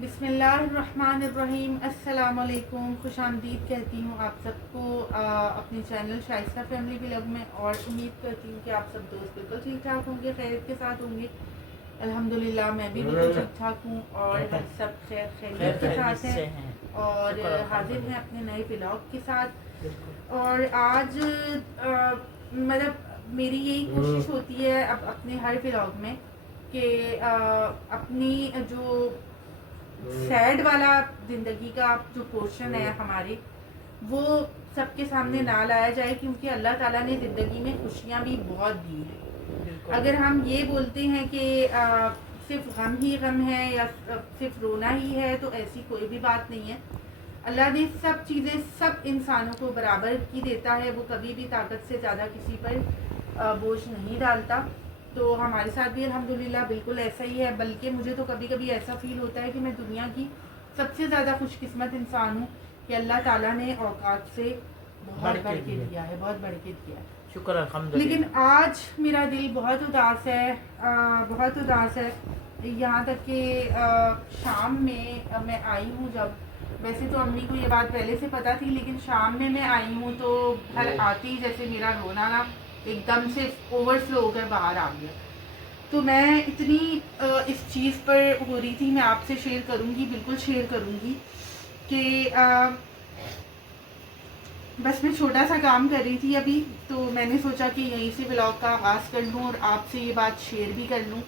بسم اللہ الرحمن الرحیم، السلام علیکم، خوش آمدید کہتی ہوں آپ سب کو اپنی چینل شائستہ فیملی ولاگ میں، اور امید کرتی ہوں کہ آپ سب دوست بالکل ٹھیک ٹھاک ہوں گے، خیریت کے ساتھ ہوں گے۔ الحمدللہ میں بھی بالکل ٹھیک ٹھاک ہوں اور سب خیریت کے ساتھ ہیں اور حاضر ہیں اپنے نئے ولاگ کے ساتھ۔ اور آج مطلب میری یہی کوشش ہوتی ہے اب اپنے ہر ولاگ میں کہ اپنی جو سیڈ والا زندگی کا جو پورشن ہے ہماری، وہ سب کے سامنے نہ لایا جائے، کیونکہ اللہ تعالیٰ نے زندگی میں خوشیاں بھی بہت دی ہیں۔ اگر ہم یہ بولتے ہیں کہ صرف غم ہی غم ہے یا صرف رونا ہی ہے، تو ایسی کوئی بھی بات نہیں ہے۔ اللہ نے سب چیزیں سب انسانوں کو برابر کی دیتا ہے، وہ کبھی بھی طاقت سے زیادہ کسی پر بوجھ نہیں ڈالتا۔ تو ہمارے ساتھ بھی الحمدللہ بالکل ایسا ہی ہے، بلکہ مجھے تو کبھی کبھی ایسا فیل ہوتا ہے کہ میں دنیا کی سب سے زیادہ خوش قسمت انسان ہوں کہ اللہ تعالیٰ نے اوقات سے بہت بڑھ کے دیا ہے، بہت بڑھ کے دیا ہے، شکر الحمدللہ۔ لیکن آج میرا دل بہت اداس ہے، بہت اداس ہے، یہاں تک کہ شام میں میں آئی ہوں جب، ویسے تو امی کو یہ بات پہلے سے پتہ تھی، لیکن شام میں آئی ہوں تو گھر آتی ہی جیسے میرا رونا نا ایک دم سے اوور فلو ہو کر باہر آ گیا۔ تو میں اتنی اس چیز پر ہو رہی تھی، میں آپ سے شیئر کروں گی، بالکل شیئر کروں گی کہ بس میں چھوٹا سا کام کر رہی تھی ابھی، تو میں نے سوچا کہ یہیں سے ولاگ کا آغاز کر لوں اور آپ سے یہ بات شیئر بھی کر لوں۔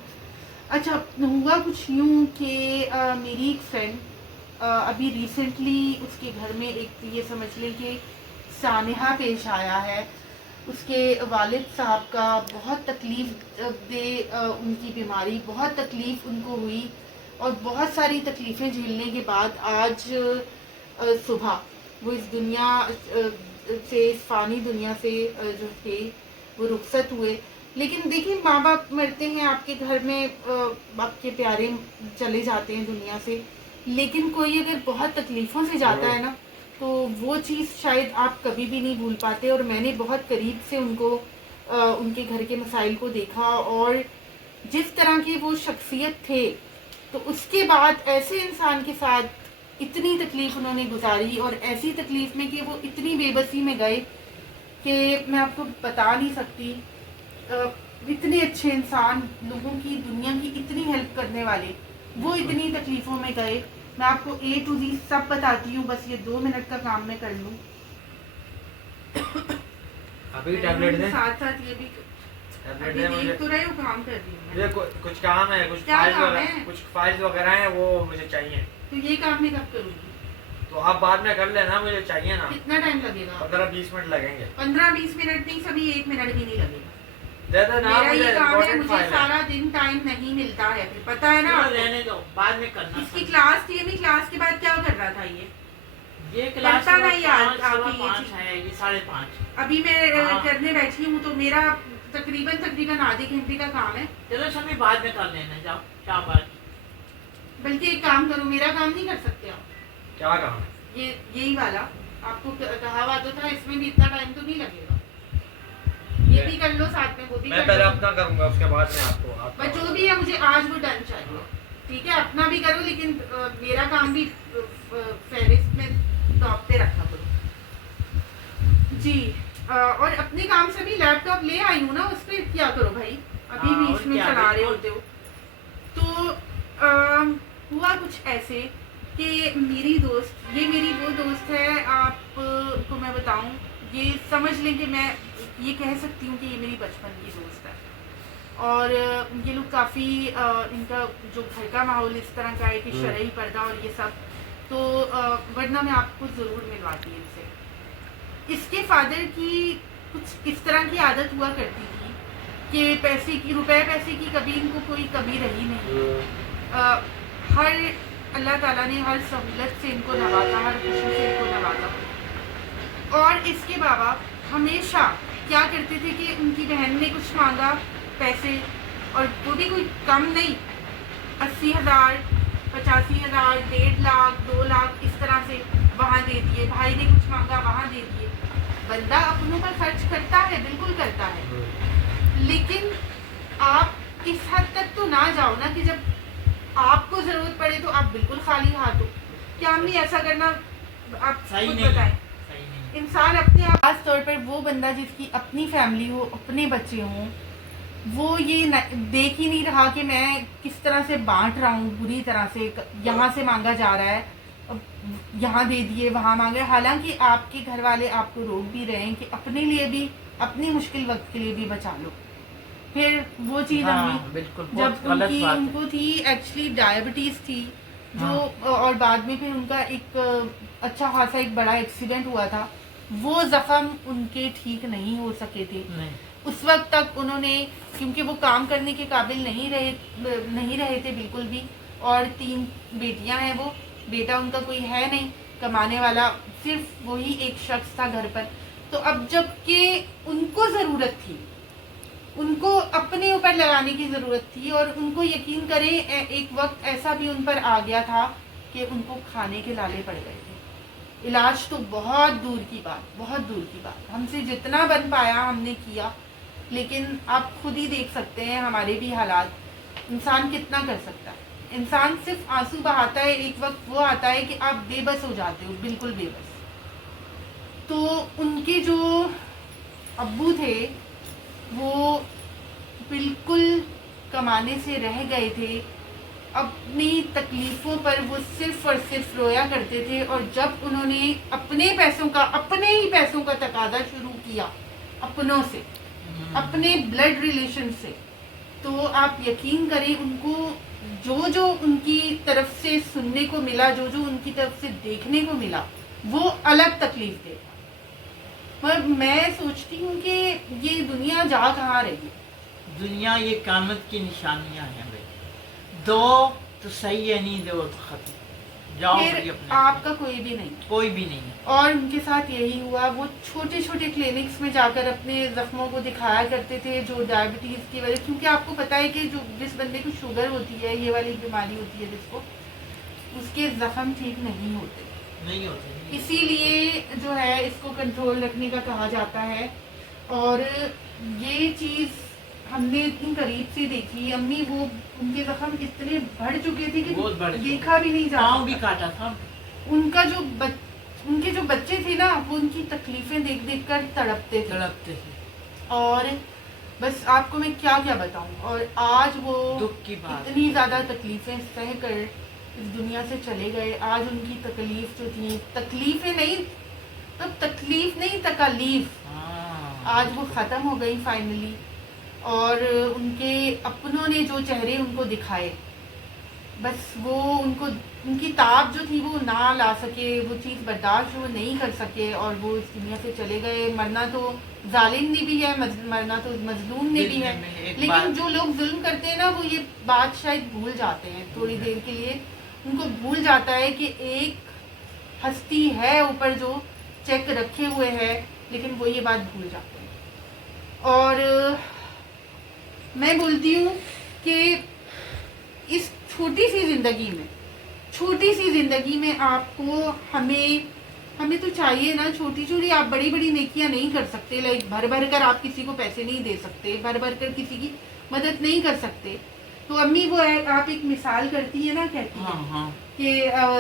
اچھا، ہوا کچھ یوں کہ میری ایک فرینڈ ابھی ریسنٹلی اس کے گھر میں ایک یہ سمجھ لیں کہ سانحہ پیش آیا ہے۔ اس کے والد صاحب کا بہت تکلیف دہ ان کی بیماری، بہت تکلیف ان کو ہوئی، اور بہت ساری تکلیفیں جھیلنے کے بعد آج صبح وہ اس دنیا سے، اس فانی دنیا سے جو تھے وہ رخصت ہوئے۔ لیکن دیکھیں، ماں باپ مرتے ہیں آپ کے گھر میں، آپ کے پیارے چلے جاتے ہیں دنیا سے، لیکن کوئی اگر بہت تکلیفوں سے جاتا ہے نا، تو وہ چیز شاید آپ کبھی بھی نہیں بھول پاتے۔ اور میں نے بہت قریب سے ان کو، ان کے گھر کے مسائل کو دیکھا، اور جس طرح کی وہ شخصیت تھے، تو اس کے بعد ایسے انسان کے ساتھ اتنی تکلیف انہوں نے گزاری، اور ایسی تکلیف میں کہ وہ اتنی بے بسی میں گئے کہ میں آپ کو بتا نہیں سکتی۔ اتنے اچھے انسان، لوگوں کی، دنیا کی اتنی ہیلپ کرنے والے، وہ اتنی تکلیفوں میں گئے۔ میں آپ کو A to Z سب بتاتی ہوں، بس یہ 2 منٹ کا کام میں کر لوں۔ ابھی ٹیبلٹ دیں، ساتھ ساتھ یہ بھی ابھی دیکھ تو رہے ہو، کام کر رہی ہوں میں۔ کچھ کام ہے، کچھ فائلز وغیرہ ہیں، وہ مجھے چاہیے۔ تو یہ کام میں کب کروں گی؟ تو آپ بعد میں کر لینا، مجھے چاہیے نا۔ کتنا ٹائم لگے گا؟ 15-20 منٹ لگیں گے۔ 15-20 منٹ نہیں، سبھی 1 منٹ بھی نہیں لگے گا۔ دے دو نا، میرا یہ کام ہے، مجھے فائل سارا دن ٹائم نہیں ملتا ہے، پھر پتہ ہے نا آپ کو۔ لینے دو، بعد میں کرنا۔ اس کی کلاس تھی، ابھی کلاس کے بعد کیا کر رہا تھا یہ کلاس کرتا نہیں یار، 5 ہے، یہ 5:30۔ ابھی میں کرنے بیٹھی ہوں، تو میرا تقریباً آدھے گھنٹے کا کام ہے۔ چلو سبھی بعد میں کر لینا، جاؤ شاباش۔ بلکہ ایک کام کرو، میرا کام نہیں کر سکتے آپ؟ کیا کام؟ یہی والا آپ کو کہا ہوا تو تھا، اس میں بھی اتنا ٹائم تو نہیں لگے گا۔ یہ بھی کر لو ساتھ میں، وہ بھی میں کر پہلے لو۔ اپنا کروں گا، اس کے بعد میں آپ کو۔ بس جو بھی ہے، مجھے آج وہ ڈن چاہیے، ٹھیک ہے؟ اپنا بھی کرو، لیکن میرا کام بھی فہرست میں ٹاپ پہ رکھنا پڑے جی۔ اور اپنے کام سے بھی لیپ ٹاپ لے آئی ہوں نا، اس پہ کیا کرو بھائی، ابھی بھی اس میں چلا رہے ہوتے ہو۔ تو ہوا کچھ ایسے کہ میری دوست، یہ میری وہ دوست ہے، آپ کو میں بتاؤں، یہ سمجھ لیں کہ میں یہ کہہ سکتی ہوں کہ یہ میری بچپن کی دوست ہے، اور یہ لوگ کافی، ان کا جو گھر کا ماحول اس طرح کا ہے کہ شرعی پردہ اور یہ سب، تو ورنہ میں آپ کو ضرور ملواتی ان سے۔ اس کے فادر کی کچھ اس طرح کی عادت ہوا کرتی تھی کہ روپے پیسے کی کبھی ان کو کوئی کمی رہی نہیں۔ ہر اللہ تعالیٰ نے ہر سہولت سے ان کو نوازا، ہر خوشی سے ان کو نوازا، اور اس کے بابا ہمیشہ کیا کرتے تھے کہ ان کی بہن نے کچھ مانگا پیسے، اور وہ بھی کوئی کم نہیں، 80,000 85,000 1.5 لاکھ 2 لاکھ اس طرح سے وہاں دے دیے، بھائی نے کچھ مانگا وہاں دے دیے۔ بندہ اپنوں پر خرچ کرتا ہے، بالکل کرتا ہے، لیکن آپ اس حد تک تو نہ جاؤ نا کہ جب آپ کو ضرورت پڑے تو آپ بالکل خالی ہاتھ ہو. کیا امی ایسا کرنا آپ صحیح خود نہیں بتائیں. صحیح نہیں. انسان اپنے خاص طور پر وہ بندہ جس کی اپنی فیملی ہو, اپنے بچے ہوں, وہ یہ دیکھ ہی نہیں رہا کہ میں کس طرح سے بانٹ رہا ہوں بری طرح سے. یہاں سے مانگا جا رہا ہے, یہاں دے دیے, وہاں مانگے, حالانکہ آپ کے گھر والے آپ کو روک بھی رہے ہیں کہ اپنے لیے بھی, اپنی مشکل وقت کے لیے بھی بچا لو. پھر وہ چیز ہاں امی بالکل جب بہت غلط بات ان ہے. کو تھی ایکچولی ڈائبٹیز تھی جو, ہاں. اور بعد میں پھر ان کا ایک اچھا خاصا ایک بڑا ایکسیڈنٹ ہوا تھا. وہ زخم ان کے ٹھیک نہیں ہو سکے تھے نہیں. اس وقت تک. انہوں نے, کیونکہ وہ کام کرنے کے قابل نہیں رہے تھے بالکل بھی, اور 3 بیٹیاں ہیں, وہ بیٹا ان کا کوئی ہے نہیں کمانے والا, صرف وہی ایک شخص تھا گھر پر. تو اب جب کہ ان کو ضرورت تھی, ان کو اپنے اوپر لگانے کی ضرورت تھی, اور ان کو یقین کریں ایک وقت ایسا بھی ان پر آ گیا تھا کہ ان کو کھانے کے لالے پڑ گئے تھے. علاج تو بہت دور کی بات, بہت دور کی بات, ہم سے جتنا بن پایا ہم نے کیا, لیکن آپ خود ہی دیکھ سکتے ہیں ہمارے بھی حالات. انسان کتنا کر سکتا ہے. انسان صرف آنسو بہاتا ہے, ایک وقت وہ آتا ہے کہ آپ بے بس ہو جاتے ہو, بالکل بے بس. تو ان کے جو ابو تھے وہ بالکل کمانے سے رہ گئے تھے. اپنی تکلیفوں پر وہ صرف اور صرف رویا کرتے تھے, اور جب انہوں نے اپنے ہی پیسوں کا تقاضا شروع کیا اپنوں سے, اپنے بلڈ ریلیشن سے, تو آپ یقین کریں ان کو جو ان کی طرف سے سننے کو ملا, جو ان کی طرف سے دیکھنے کو ملا, وہ الگ تکلیف دے. پر میں سوچتی ہوں کہ یہ دنیا جا کہاں رہی ہے. دنیا یہ قیامت کی نشانیاں ہیں بھائی. دو تو صحیح ہے, نہیں دو تو ختم. جاؤ پھر بھائی اپنے آپ کا کوئی بھی نہیں. کوئی بھی نہیں ہے. اور ان کے ساتھ یہی ہوا, وہ چھوٹے چھوٹے کلینکس میں جا کر اپنے زخموں کو دکھایا کرتے تھے, جو ڈائبٹیز کی وجہ, کیونکہ آپ کو پتا ہے کہ جس بندے کو شوگر ہوتی ہے, یہ والی بیماری ہوتی ہے جس کو, اس کے زخم ٹھیک نہیں ہوتے. نہیں ہوتے. اسی لیے جو ہے اس کو کنٹرول رکھنے کا کہا جاتا ہے. اور یہ چیز ہم نے اتنی قریب سے دیکھی. امی وہ ان کے زخم اتنے بڑھ چکے تھے کہ دیکھا بھی نہیں پاؤں بھی جاتا. کاٹا تھا. ان کے جو بچے تھے نا, وہ ان کی تکلیفیں دیکھ دیکھ کر تڑپتے تڑپتے تھے. اور بس آپ کو میں کیا بتاؤں. اور آج وہ دکھ کی بات, اتنی زیادہ تکلیفیں سہ کر اس دنیا سے چلے گئے. آج ان کی تکلیف جو تھی, تکلیف نہیں تکالیف, آج وہ ختم ہو گئی فائنلی. اور ان کے اپنوں نے جو چہرے ان کو دکھائے, بس وہ ان کی تاب جو تھی وہ نہ لا سکے, وہ چیز برداشت وہ نہیں کر سکے, اور وہ اس دنیا سے چلے گئے. مرنا تو ظالم نے بھی ہے, مرنا تو مظلوم نے بھی ہے, لیکن جو لوگ ظلم کرتے ہیں نا, وہ یہ بات شاید بھول جاتے ہیں تھوڑی دیر کے لیے. ان کو بھول جاتا ہے کہ ایک ہستی ہے اوپر جو چیک رکھے ہوئے ہے, لیکن وہ یہ بات بھول جاتے ہیں. اور میں بولتی ہوں کہ اس چھوٹی سی زندگی میں آپ کو ہمیں تو چاہیے نا, چھوٹی چھوٹی, آپ بڑی بڑی نیکیاں نہیں کر سکتے. لائک بھر کر آپ کسی کو پیسے نہیں دے سکتے, بھر کر کسی کی مدد نہیں کر سکتے. تو امی وہ ہے, آپ ایک مثال کرتی ہے نا, کہتی ہے کہ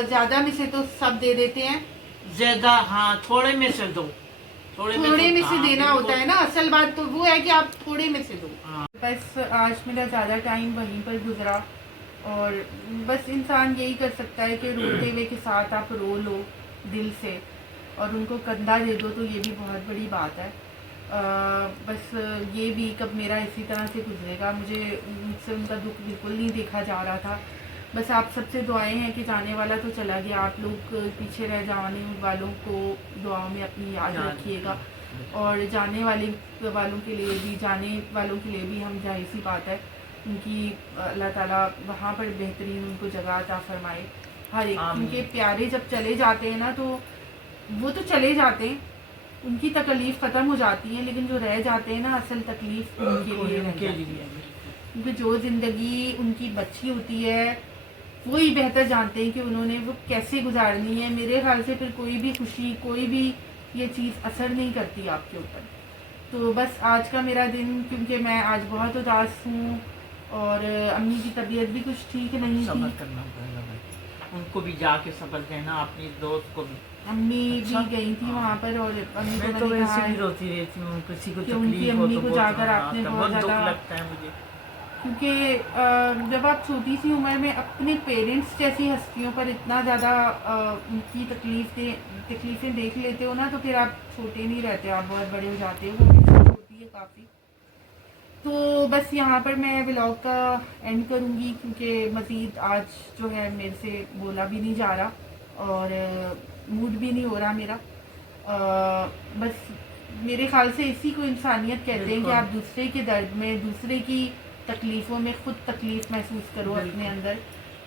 زیادہ میں سے تو سب دے دیتے ہیں, زیادہ ہاں تھوڑے میں سے دو, تھوڑے میں سے دینا ہوتا ہے نا. اصل بات تو وہ ہے کہ آپ تھوڑے میں سے دو. بس آج میرا زیادہ ٹائم وہیں پر گزرا, اور بس انسان یہی کر سکتا ہے کہ روتے ہوئے کے ساتھ آپ رو لو دل سے, اور ان کو کندھا دے دو, تو یہ بھی بہت بڑی بات ہے. بس یہ بھی کب میرا اسی طرح سے گزرے گا, مجھ سے ان کا دکھ بالکل نہیں دیکھا جا رہا تھا. بس آپ سب سے دعائیں ہیں کہ جانے والا تو چلا گیا, آپ لوگ پیچھے رہ جانے والوں کو دعاؤں میں اپنی یاد رکھیے گا, اور جانے والوں کے لیے بھی ہم ظاہر سی بات ہے ان کی اللہ تعالیٰ وہاں پر بہترین ان کو جگہ عطا فرمائے. ہر ایک ان کے پیارے جب چلے جاتے ہیں نا, تو وہ تو چلے جاتے ہیں, ان کی تکلیف ختم ہو جاتی ہے, لیکن جو رہ جاتے ہیں نا, اصل تکلیف ان کے لیے رہ جاتی ہے. کیونکہ جو زندگی ان کی بچی ہوتی ہے وہی بہتر جانتے ہیں کہ انہوں نے وہ کیسے گزارنی ہے. میرے خیال سے پھر کوئی بھی خوشی, کوئی بھی یہ چیز اثر نہیں کرتی آپ کے اوپر. تو بس آج کا میرا دن, کیونکہ میں آج بہت اداس ہوں, اور امی کی طبیعت بھی کچھ ٹھیک نہیں صبر تھی. کرنا پڑے گا بھائی, ان کو بھی جا کے صبر دینا, اپنی دوست کو بھی. امی بھی اچھا. گئی تھی وہاں پر, اور امی میں کو تو میں نے ویسے کہا بھی روتی رہتی ہوں, کسی کو کہ ان کی تکلیف ہو امی تو کو بہت جا کر رونا آپ نے آتا ہے, بہت بہت دکھ زیادہ, لگتا ہے مجھے. کیونکہ جب آپ چھوٹی سی عمر میں اپنے پیرنٹس جیسی ہستیوں پر اتنا زیادہ ان کی تکلیفیں دیکھ لیتے ہو نا, تو پھر آپ چھوٹے نہیں رہتے, آپ بہت بڑے ہو جاتے ہو. وہ بھی چھوٹی ہوتی ہے کافی. تو بس یہاں پر میں ولاگ کا اینڈ کروں گی, کیونکہ مزید آج جو ہے میرے سے بولا بھی نہیں جا رہا اور موڈ بھی نہیں ہو رہا میرا. بس میرے خیال سے اسی کو انسانیت کہتے ہیں کہ آپ دوسرے کے درد میں, دوسرے کی تکلیفوں میں خود تکلیف محسوس کرو اپنے اندر.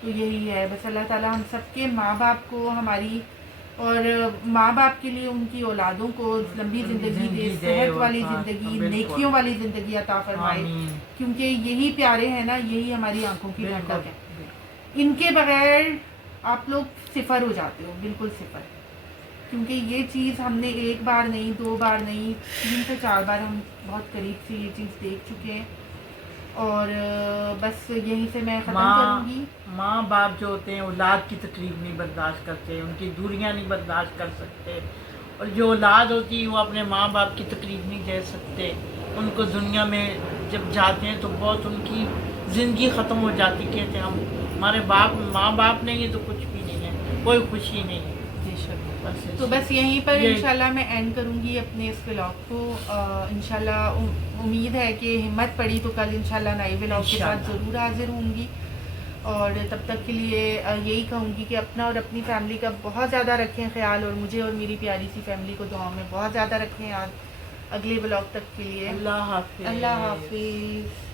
تو یہی ہے بس. اللہ تعالیٰ ہم سب کے ماں باپ کو, ہماری اور ماں باپ کے لیے ان کی اولادوں کو لمبی زندگی دے, صحت والی زندگی, نیکیوں والی زندگی عطا فرمائے, کیونکہ یہی پیارے ہیں نا, یہی ہماری آنکھوں کی ٹھنڈک ہے. ان کے بغیر آپ لوگ صفر ہو جاتے ہو, بالکل صفر. کیونکہ یہ چیز ہم نے ایک بار نہیں, 2 بار نہیں, 3 سے 4 بار ہم بہت قریب سے یہ چیز دیکھ چکے ہیں. اور بس یہیں سے میں ختم کروں گی. ماں باپ جو ہوتے ہیں اولاد کی تکلیف نہیں برداشت کرتے, ان کی دوریاں نہیں برداشت کر سکتے, اور جو اولاد ہوتی ہے وہ اپنے ماں باپ کی تکلیف نہیں دے سکتے. ان کو دنیا میں جب جاتے ہیں تو بہت ان کی زندگی ختم ہو جاتی, کہتے ہیں ہم ہمارے ماں باپ نہیں ہے تو کچھ بھی نہیں ہے, کوئی خوشی نہیں ہے. تو بس یہیں پر انشاءاللہ میں اینڈ کروں گی اپنے اس ولاگ کو. انشاءاللہ امید ہے کہ ہمت پڑی تو کل انشاءاللہ نئی ولاگ کے ساتھ ضرور حاضر ہوں گی. اور تب تک کے لیے یہی کہوں گی کہ اپنا اور اپنی فیملی کا بہت زیادہ رکھیں خیال, اور مجھے اور میری پیاری سی فیملی کو دعاؤں میں بہت زیادہ رکھیں یاد. اگلے ولاگ تک کے لیے اللہ حافظ. اللہ حافظ.